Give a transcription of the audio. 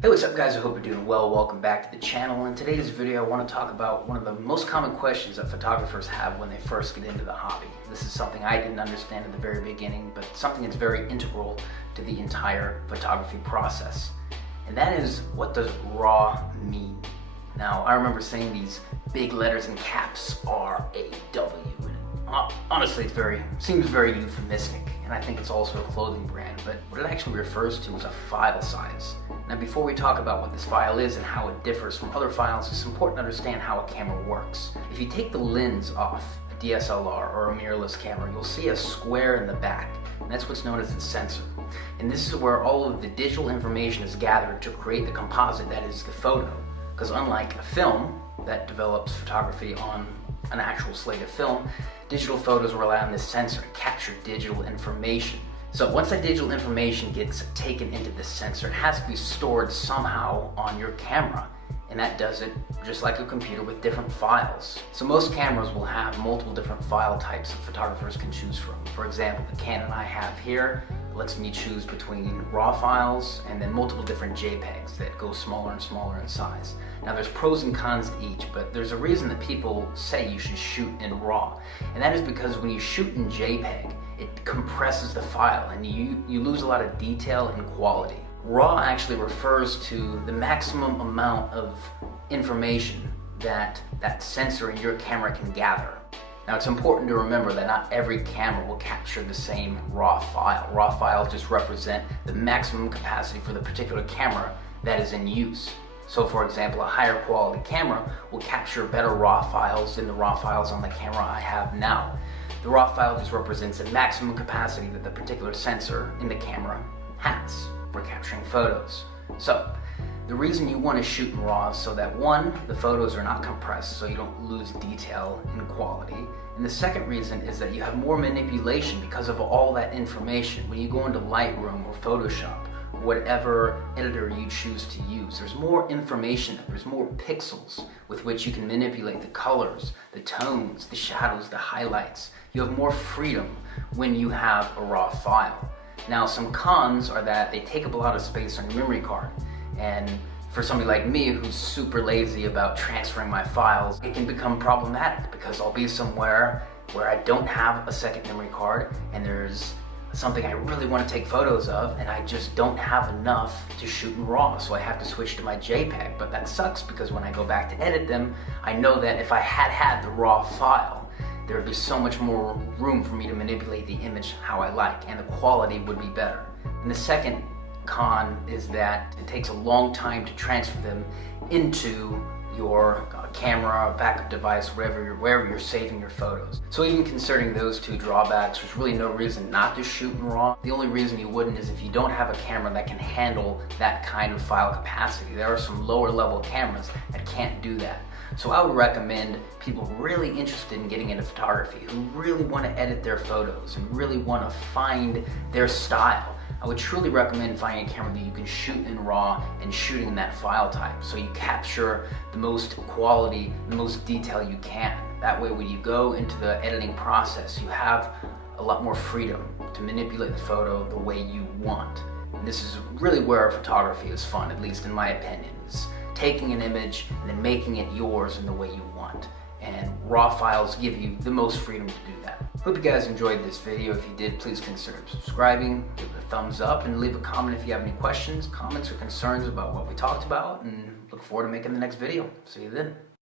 Hey, what's up guys? I hope you're doing well. Welcome back to the channel. In today's video, I want to talk about one of the most common questions that photographers have when they first get into the hobby. This is something I didn't understand at the very beginning, but something that's very integral to the entire photography process. And that is, what does RAW mean? Now, I remember saying these big letters in caps, R-A-W. Honestly, it seems very euphemistic, and I think it's also a clothing brand, but what it actually refers to is a file size. Now, before we talk about what this file is and how it differs from other files, it's important to understand how a camera works. If you take the lens off a DSLR or a mirrorless camera, you'll see a square in the back, and that's what's known as the sensor. And this is where all of the digital information is gathered to create the composite that is the photo. Because unlike a film that develops photography on an actual slate of film, digital photos rely on this sensor to capture digital information. So once that digital information gets taken into the sensor, it has to be stored somehow on your camera. And that does it just like a computer with different files. So most cameras will have multiple different file types that photographers can choose from. For example, the Canon I have here lets me choose between RAW files and then multiple different JPEGs that go smaller and smaller in size. Now there's pros and cons to each, but there's a reason that people say you should shoot in RAW. And that is because when you shoot in JPEG, it compresses the file and you lose a lot of detail and quality. RAW actually refers to the maximum amount of information that sensor in your camera can gather. Now, it's important to remember that not every camera will capture the same RAW file. RAW files just represent the maximum capacity for the particular camera that is in use. So for example, a higher quality camera will capture better RAW files than the RAW files on the camera I have now. The RAW file just represents the maximum capacity that the particular sensor in the camera has for capturing photos. So the reason you want to shoot in RAW is so that one, the photos are not compressed, so you don't lose detail and quality. And the second reason is that you have more manipulation because of all that information. When you go into Lightroom or Photoshop, whatever editor you choose to use, there's more information, there's more pixels with which you can manipulate the colors, the tones, the shadows, the highlights. You have more freedom when you have a RAW file. Now, some cons are that they take up a lot of space on your memory card. And for somebody like me who's super lazy about transferring my files, it can become problematic because I'll be somewhere where I don't have a second memory card and there's something I really want to take photos of and I just don't have enough to shoot in RAW, so I have to switch to my JPEG. But that sucks because when I go back to edit them, I know that if I had the RAW file, there would be so much more room for me to manipulate the image how I like, and the quality would be better. And the second con is that it takes a long time to transfer them into your camera, backup device, wherever you're saving your photos. So even considering those two drawbacks, there's really no reason not to shoot in RAW. The only reason you wouldn't is if you don't have a camera that can handle that kind of file capacity. There are some lower level cameras that can't do that. So I would recommend people really interested in getting into photography, who really want to edit their photos and really want to find their style. I would truly recommend finding a camera that you can shoot in RAW and shooting in that file type, so you capture the most quality, the most detail you can. That way when you go into the editing process, you have a lot more freedom to manipulate the photo the way you want. And this is really where photography is fun, at least in my opinion, is taking an image and then making it yours in the way you want. And RAW files give you the most freedom to do that. Hope you guys enjoyed this video. If you did, please consider subscribing, give it a thumbs up, and leave a comment if you have any questions, comments, or concerns about what we talked about, and look forward to making the next video. See you then.